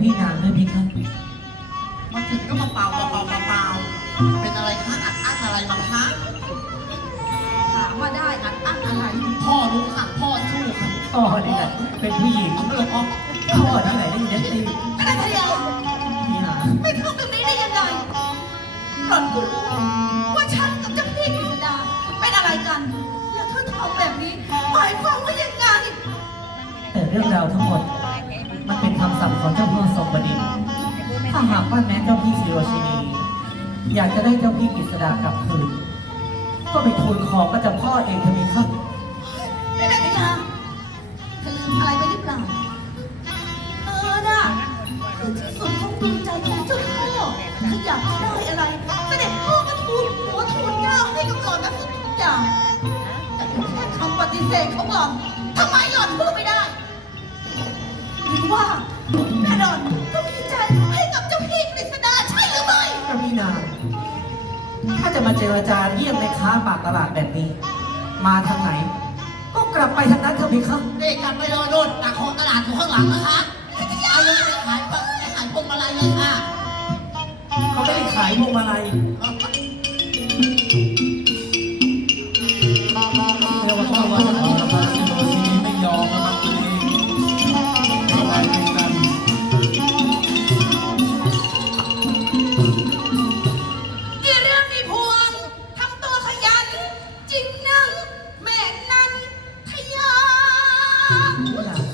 พี่นางด้วยพี่ครับมาถึงก็มาเป่าเป่าเป่าเป่าเป่าเป็นอะไรคะอัดอั้นอะไรมาคะถามว่าได้อัดอั้นอะไร พ่อรู้ค่ะพ่อสู้ค่ะพ่อนี่แหละเป็นผู้หญิงเอาเรื่องออกพ่อที่ไหนได้ยินตีอนันทยาพี่นางไม่ทำแบบนี้ได้ยังไงหล่อนก็รู้ว่าฉันกับเจ้าพี่กฤษดาเป็นอะไรกันแล้วเธอทำแบบนี้หมายความว่ายังไงแต่เรื่องราวทั้งหมด ของเจ้าพ่อทรงบดินทร์ถ้าหากว่าแม้เจ้าพี่ศิโรชินี อยากจะได้เจ้าพี่กฤษดากลับคืน ก็ไปทูลขอกับเจ้าพ่อเองเถอะพี่ครับ ไม่ได้ยาเธอลืมอะไรไปหรือเปล่า เออน่ะคือที่สุดของดวงใจของเจ้าพ่อถ้าอยากได้อะไร เสด็จพ่อก็ทูลหัวทูลเก้าให้กับหล่อนแบบทุกอย่าง แต่แค่คำปฏิเสธของหล่อนทำไมหล่อนพูดไม่ได้หรือว่า แม่หล่อนก็มีใจให้กับเจ้าพี่กฤษดาใช่หรือไม่เจ้าพี่นางถ้าจะมาเจรจาเยี่ยมแม่ค้าปากตลาดแบบนี้ มาทางไหน ก็กลับไปทางนั้นเถอะพี่ครับนี่กลับไปเลยนู่นตาของตลาดอยู่ข้างหลังนะคะเอาเลยไปขายไปขายพวงมาลัยเลยค่ะ เขาไม่ได้ขายพวงมาลัย ห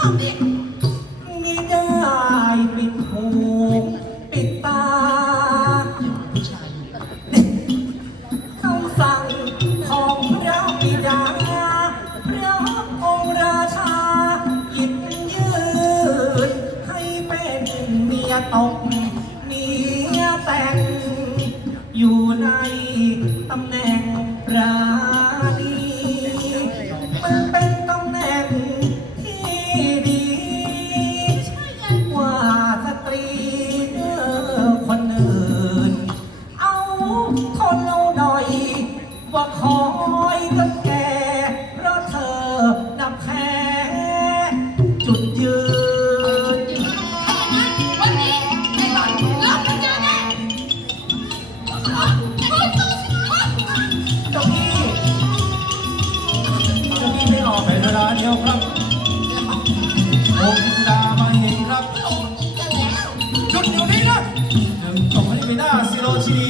ไม่ได้ปิดหูปิดตาผู้อยู่คำสั่งของพระบิดาพระองค์ราชาหยิบยืนให้เป็นเมียตกเมียแต่งอยู่ใน วลาเดียวครับองค์ดามาเห็นครับหยุดอยู่นี่นะจึงส่งให้ไปหน้าซิโรชินี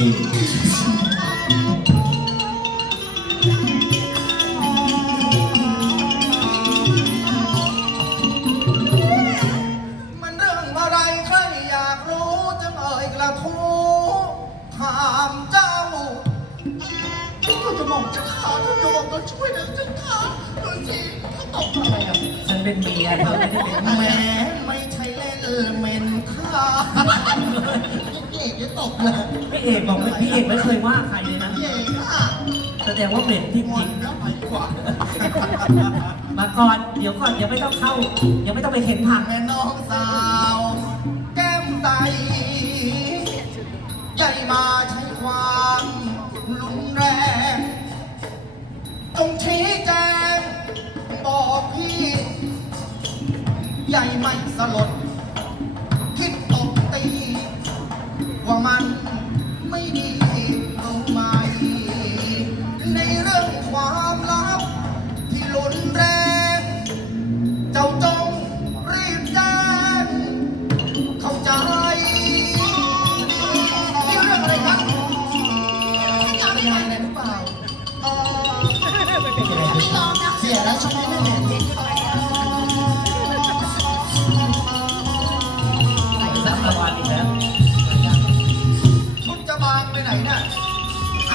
ฉันเป็นเมียเธอไม่ได้เป็นแหมแม่ไม่ใช่เล่นเมนท่าเก๋จะตกเลยพี่เอกบอกว่าพี่เอกไม่เคยว่าใครเลยนะเก๋ค่ะแสดงว่าเหม็นจริงแล้วไปกว่ามาก่อนเดี๋ยวก่อนยังไม่ต้องเข้ายังไม่ต้องไปเข็นผักแม่น้องสาว แก้มใสใหญ่มาใช้ความรุนแรงจงชี้แจง บอกพี่ ใหญ่ไม่สลด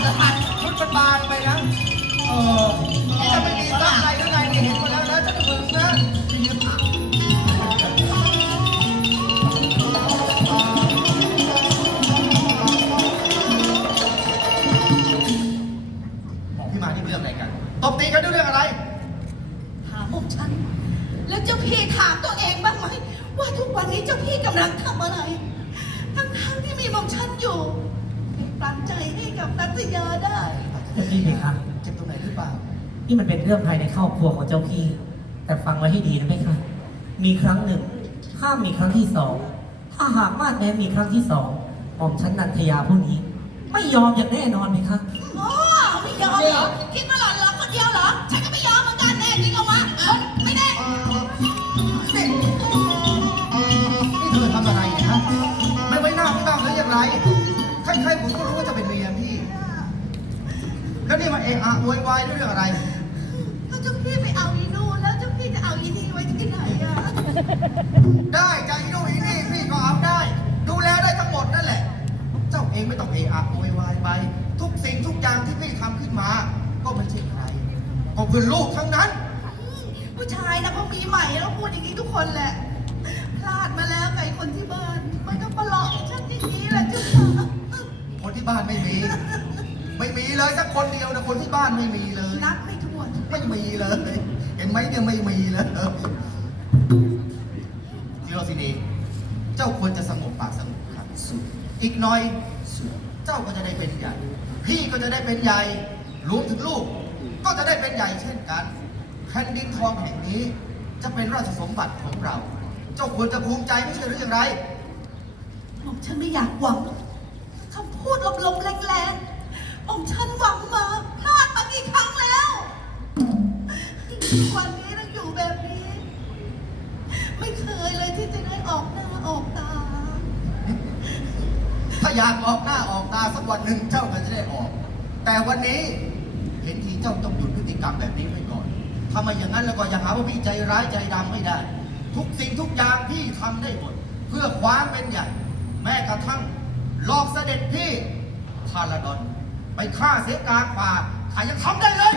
จะตัดชุดเป็นบานไปนะ เออนี่จะไม่มีซักอะไรข้างในเนี่ยเห็นหมดแล้วนะจะไม่มึงนะที่มาที่เรื่องอะไรกันตบตีกันด้วยเรื่องอะไร ถามพวกฉัน แล้วเจ้าพี่ถามตัวเองบ้างไหมว่าทุกวันนี้เจ้าพี่กำลังทำอะไร ทั้งๆที่มีมองฉันอยู่ ให้กับนัตยาได้เจ้าพี่เพคะเจ็บตรงไหนหรือเปล่า นี่มันเป็นเรื่องภายในครอบครัวของเจ้าพี่ แต่ฟังไว้ให้ดีนะเพคะ มีครั้งหนึ่งห้ามมีครั้งที่สอง ถ้าหากมาดแม้มีครั้งที่สองหม่อมชั้นนันทยาผู้นี้ ไม่ยอมอย่างแน่นอนเพคะ โอ้ไม่ยอมเหรอคิดว่า นี่มาเอะอะโวยวายด้วยเรื่องอะไร ก็เจ้าพี่ไปเอาอีนู่นแล้วเจ้าพี่จะเอาอีนี่ไว้ที่ไหนอะได้ใจนู่นอีนี่พี่ก็เอาได้ ดูแลได้ทั้งหมดนั่นแหละ เจ้าเองไม่ต้องเอะอะโวยวายไป ทุกสิ่งทุกอย่างที่พี่ทำขึ้นมา ก็ไม่ใช่ใครก็เพื่อลูกทั้งนั้นผู้ชายนะพอมีใหม่แล้วพูดอย่างนี้ทุกคนแหละ พลาดมาแล้วไก่คนที่บ้าน มันก็มาหลอกฉันอย่างนี้แหละเจ้าค่ะคนที่บ้านไม่มี ไม่มีเลยสักคนเดียวนะคนที่บ้านไม่มีเลย นับไม่ถ้วนไม่มีเลย เห็นไหมเนี่ยไม่มีเลยทีโรสินีเจ้าควรจะสงบปากสงบคำสุด อีกหน่อยสุดเจ้าก็จะได้เป็นใหญ่ พี่ก็จะได้เป็นใหญ่รวมถึงลูก ก็จะได้เป็นใหญ่เช่นกันแผ่นดินทองแห่งนี้ จะเป็นราชสมบัติของเรา เจ้าควรจะภูมิใจไม่ใช่หรืออย่างไรผมฉันไม่อยากหวังคำพูดลมๆแรงๆ ผมฉันหวังมาพลาดมากี่ครั้งแล้ว วันนี้เราอยู่แบบนี้ ไม่เคยเลยที่จะได้ออกหน้าออกตา ถ้าอยากออกหน้าออกตาสักวันหนึ่งเจ้าก็จะได้ออก แต่วันนี้ เห็นทีเจ้าต้องหยุดพฤติกรรมแบบนี้ไว้ก่อนถ้าไม่อย่างนั้นแล้วก็อย่าหาว่าพี่ใจร้ายใจดำไม่ได้ ทุกสิ่งทุกอย่างพี่ทำได้หมด เพื่อคว้าเป็นใหญ่ แม้กระทั่งหลอกเสด็จพี่พาราดอน ไปฆ่าเสียกลางป่าข้ายังทำได้เลย